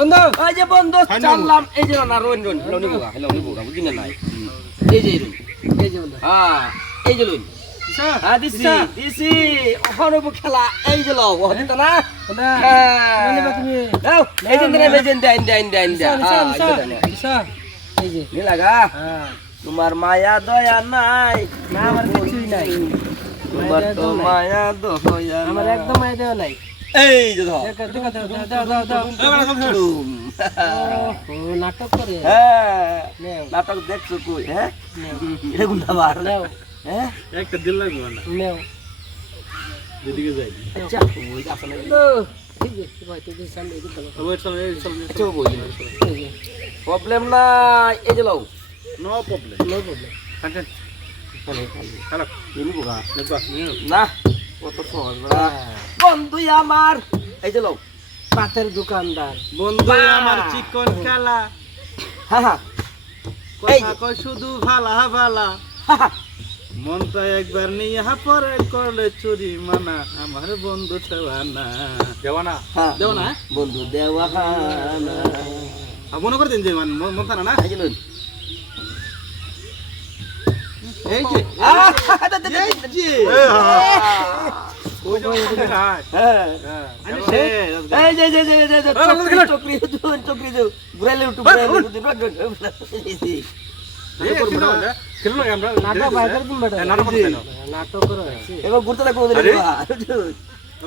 বন্ধু এই যে বন্ধু চাললাম এই যে না রোন রোন হেলো নিবো বুঝিন নাই এই যে রোন এই যে বন্ধু হ্যাঁ এই যে রোন হ্যাঁ দিছি ওখানে খেলা এই যে লও হতে তো না নিবা তুমি দাও এই যে ইন্ডিয়া এই যে নি লাগা হ্যাঁ তোমার মায়া দয়া নাই না আমার কিছুই নাই তোমার তো মায়া দয়া আমার একদম মায়া দেওয়া নাই এই যে দাও দাও ও নাটক করে হ্যাঁ নেও নাটক দেখছো কই হ্যাঁ নেও এরকম না বার নেও হ্যাঁ একটা দিল লাগবে না নেও যেদিকে যাই আচ্ছা ওই আসলে তো ঠিক আছে ভাই তুই সামনে এদিকে চলো সবাই চলে আচ্ছা বই এই যে প্রবলেম না এই যে লও নো প্রবলেম নো প্রবলেম কাটে হ্যালো নিবো গা দেখবা না কত সহজ না বন্ধু আমার এই যে লও পাতের দোকানদার বন্ধু আমার চিকন খেলা হ্যাঁ হ্যাঁ কথা কয় শুধু ভালা ভালা মনটা একবার নিয়ে পরে করলে চুরি মানা আমার বন্ধু দেওয়ানা দেওয়ানা হ্যাঁ দেওয়ানা বন্ধু দেওয়ানা মনে করে দিন যে মনটা না এই যে লই এই যে ওই যে হ্যাঁ হ্যাঁ এই যে চক্রি ঘুরাইলে একটু খেলো না আমরা নাটক বাইরের দিন বেটা নাটক করতে না নাটক করে আছে এবার ঘুরতে লাগবো ওদের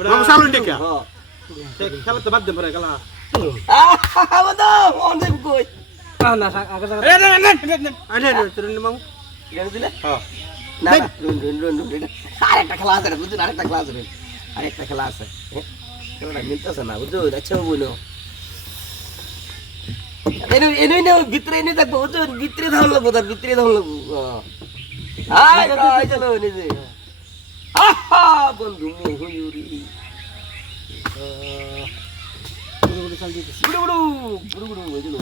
আমরা সালুন টিকা খেলা তো বাদ দে পরে গেলা অনেক কই না আগে আরে তোর মামু দিলে হ্যাঁ না আরেকটা খেলা আছে বুঝুন আরেকটা খেলা আছে খেলাটা মিলতেছে না বুঝছো আচ্ছা বলো এনে ভিতরে এনে থাকবো বুঝছো ভিতরে ধান লাগবো তার ভিতরে ধান লাগবো চলো নিজে আহা বন্ধু মহুরি গুড়গুড়ি চাল দিতেছি বুড়ু বুঝলো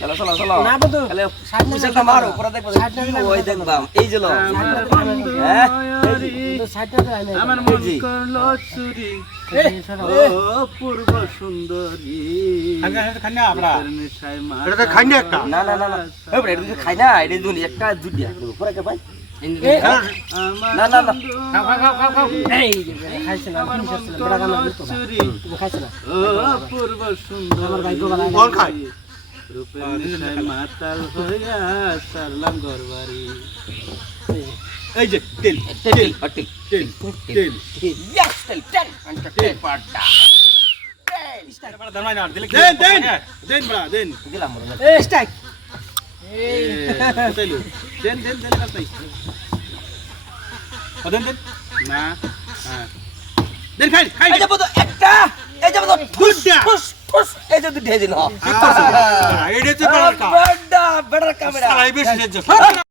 চলো না বন্ধু তাহলে ষাট না পুষাটা মারো পরে দেখবো ওই দেখবা এই যে হ্যাঁ আমার মন করলো চুরি ও পূর্ব সুন্দরী এটা তো খাইনি একটা না এটা তুই খাই না এটা দুই একটা দুইটা পরে কে ভাই না খাও এই যে খাইছ না বড় গানা চুরি তুমি খাইছ না ও পূর্ব সুন্দর আমার ভাগ্য ভালো কোন খাই রূপের নেশায় মাতাল হইয়া সারলাম ঘরবাড়ি এই যে তেল পাটা দেন বড়া দেন দিলাম এই স্ট্রাইক দেন কাজ নাই দেন না হ্যাঁ দেন খাই এই যে বন্ধু একটা এই যে বন্ধু ঠুস এই যে দুই ঢেজিল এটা তো বড় বেটার ক্যামেরা সালাই বেশি